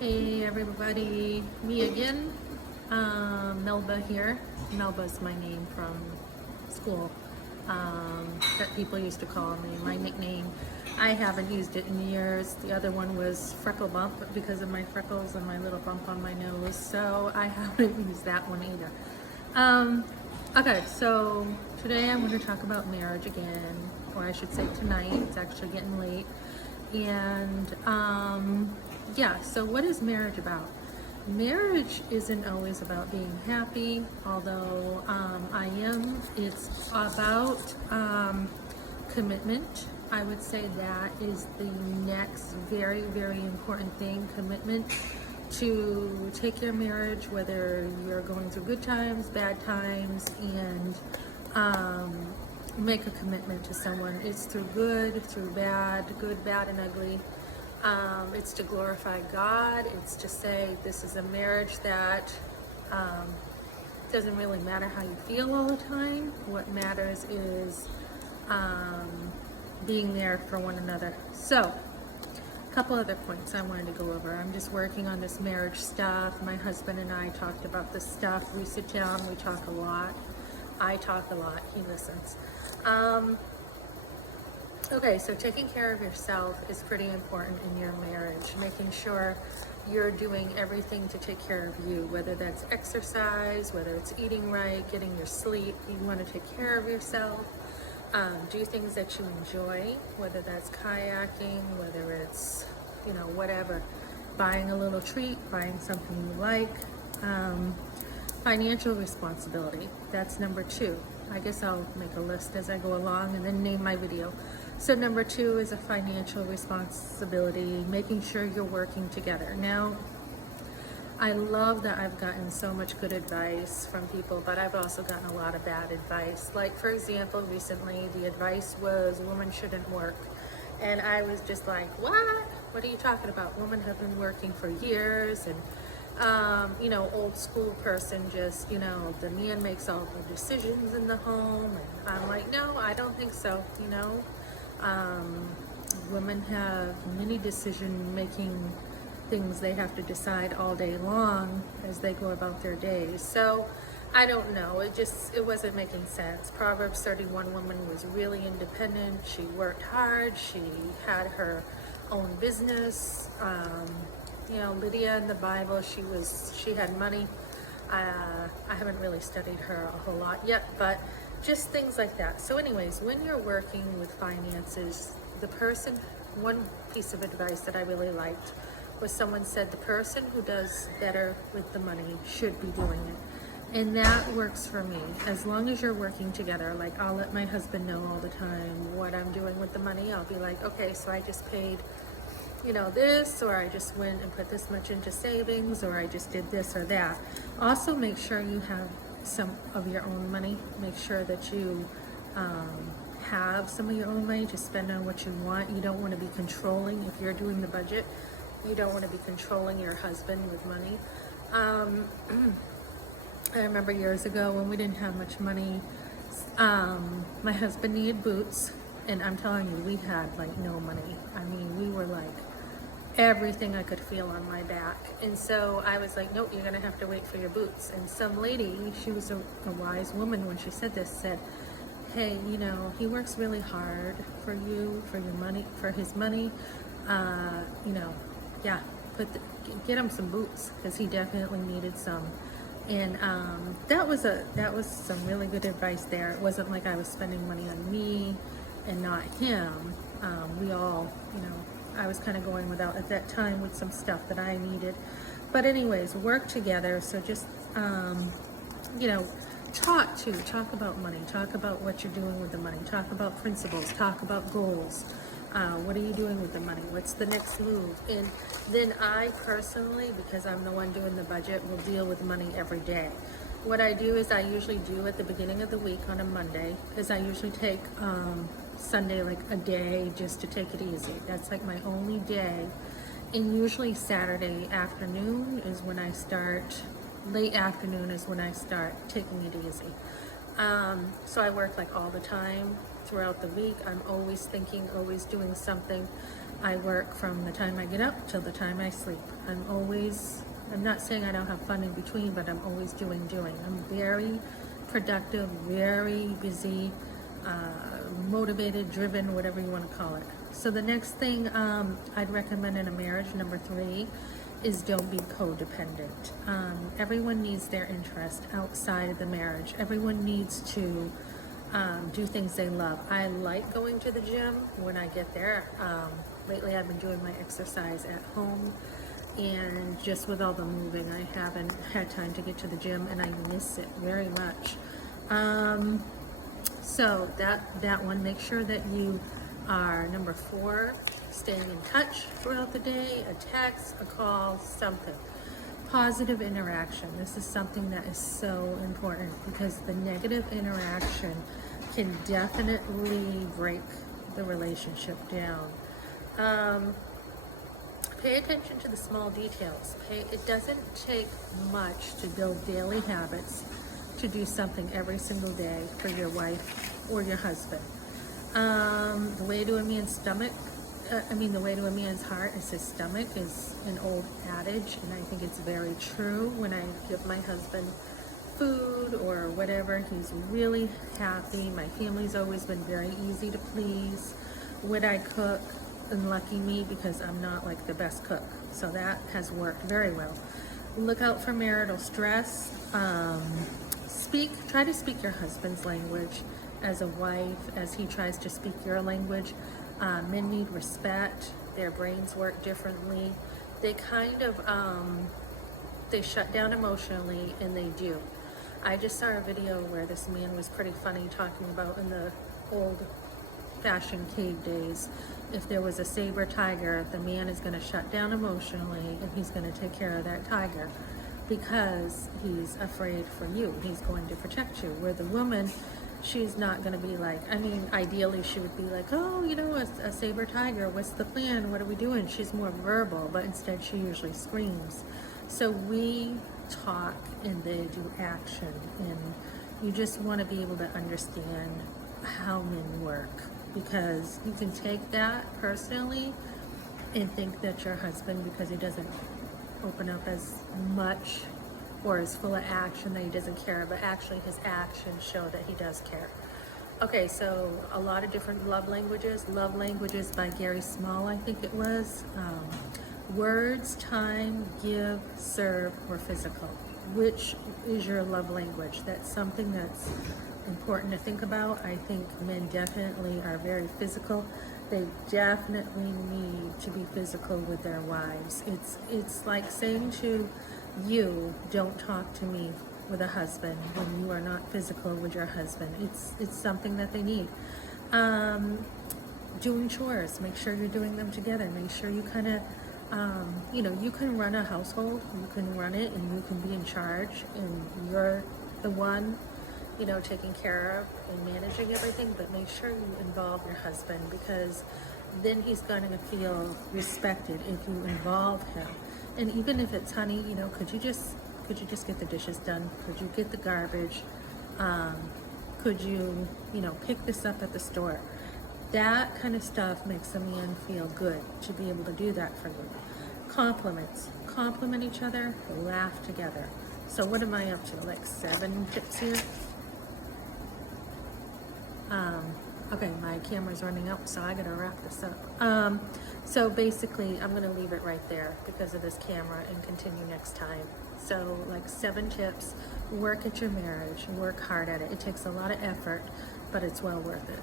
Hey everybody, me again. Melba here. Melba's my name from school that people used to call me, my nickname. I haven't used it in years. The other one was Freckle Bump because of my freckles and my little bump on my nose, so I haven't used that one either. Okay, so today I'm going to talk about marriage again, or I should say tonight. It's actually getting late. And yeah, so what is marriage about? Marriage isn't always about being happy, although I am. It's about commitment. I would say that is the next very, very important thing, commitment to take your marriage, whether you're going through good times, bad times, and make a commitment to someone. It's through good, through bad, good, bad, and ugly. It's to glorify God. It's to say this is a marriage that doesn't really matter how you feel all the time. What matters is being there for one another. So, a couple other points I wanted to go over. I'm just working on this marriage stuff. My husband and I talked about this stuff. We sit down, we talk a lot. I talk a lot, he listens. Okay, so taking care of yourself is pretty important in your marriage. Making sure you're doing everything to take care of you, whether that's exercise, whether it's eating right, getting your sleep. You want to take care of yourself. Do things that you enjoy, whether that's kayaking, whether it's, whatever. Buying a little treat, buying something you like. Financial responsibility, that's number 2. I guess I'll make a list as I go along and then name my video. So number 2 is a financial responsibility, making sure you're working together. Now, I love that I've gotten so much good advice from people, but I've also gotten a lot of bad advice. Like, for example, recently the advice was women shouldn't work. And I was just like, what? What are you talking about? Women have been working for years, and old school person, just, the man makes all the decisions in the home. And I'm like, no, I don't think so. Women have many decision-making things they have to decide all day long as they go about their days. So I don't know, it wasn't making sense. Proverbs 31 woman was really independent. She worked hard. She had her own business. Lydia in the Bible, she had money. I haven't really studied her a whole lot yet, but just things like that. So anyways, when you're working with finances, one piece of advice that I really liked was someone said the person who does better with the money should be doing it. And that works for me. As long as you're working together, like I'll let my husband know all the time what I'm doing with the money. I'll be like, okay, so I just paid this, or I just went and put this much into savings, or I just did this or that. Also, make sure you have some of your own money. Make sure that you have some of your own money to spend on what you want. You don't want to be controlling. If you're doing the budget, you don't want to be controlling your husband with money. I remember years ago when we didn't have much money, my husband needed boots, and I'm telling you, we had like no money. I mean, we were like everything I could feel on my back. And so I was like, nope, you're gonna have to wait for your boots. And some lady, she was a wise woman when she said this, said, hey, he works really hard for you, for your money, for his money. Yeah, get him some boots, because he definitely needed some. And that was some really good advice there. It wasn't like I was spending money on me and not him. We all, I was kind of going without at that time with some stuff that I needed. But anyways, work together. So just, talk about money, talk about what you're doing with the money, talk about principles, talk about goals. What are you doing with the money? What's the next move? And then I personally, because I'm the one doing the budget, will deal with money every day. What I do is I usually do at the beginning of the week on a Monday, because I usually take Sunday like a day just to take it easy. That's like my only day. And usually Saturday afternoon is when I start, late afternoon is when I start taking it easy. So I work like all the time throughout the week. I'm always thinking, always doing something. I work from the time I get up till the time I sleep. I'm not saying I don't have fun in between, but I'm always doing. I'm very productive, very busy, motivated, driven, whatever you want to call it. So the next thing I'd recommend in a marriage, number 3, is don't be codependent. Everyone needs their interest outside of the marriage. Everyone needs to do things they love. I like going to the gym when I get there. Lately I've been doing my exercise at home, and just with all the moving, I haven't had time to get to the gym, and I miss it very much. So that one, make sure that you are, number 4, staying in touch throughout the day, a text, a call, something. Positive interaction. This is something that is so important, because the negative interaction can definitely break the relationship down. Pay attention to the small details. It doesn't take much to build daily habits to do something every single day for your wife or your husband. The way to a man's heart is his stomach, is an old adage, and I think it's very true. When I give my husband food or whatever, he's really happy. My family's always been very easy to please. What I cook, and lucky me, because I'm not like the best cook, so that has worked very well. Look out for marital stress. Try to speak your husband's language as a wife, as he tries to speak your language. Men need respect. Their brains work differently. They kind of they shut down emotionally, and they do. I just saw a video where this man was pretty funny, talking about in the old-fashioned cave days, if there was a saber tiger, the man is going to shut down emotionally, and he's going to take care of that tiger, because he's afraid for you. He's going to protect you. Where the woman, she's not going to be like, ideally she would be like, oh, a saber tiger, what's the plan? What are we doing? She's more verbal, but instead she usually screams. So we talk and they do action, and you just want to be able to understand how men work, because you can take that personally and think that your husband, because he doesn't open up as much or is full of action, that he doesn't care, but actually his actions show that he does care. Okay, so a lot of different love languages. Love Languages by Gary Small, I think it was. Words, time, give, serve, or physical. Which is your love language? That's something that's important to think about. I think men definitely are very physical. They definitely need to be physical with their wives. It's like saying to you, don't talk to me with a husband when you are not physical with your husband. It's something that they need. Doing chores, make sure you're doing them together. Make sure you kind of, you can run a household, you can run it, and you can be in charge, and you're the one, taking care of and managing everything, but make sure you involve your husband, because then he's going to feel respected if you involve him. And even if it's, honey, could you just get the dishes done? Could you get the garbage? Could you, pick this up at the store? That kind of stuff makes a man feel good to be able to do that for you. Compliments. Compliment each other, laugh together. So what am I up to? Like 7 tips here? Okay, my camera's running out, so I gotta wrap this up. So basically, I'm gonna leave it right there because of this camera and continue next time. So like 7 tips, work at your marriage, work hard at it. It takes a lot of effort, but it's well worth it.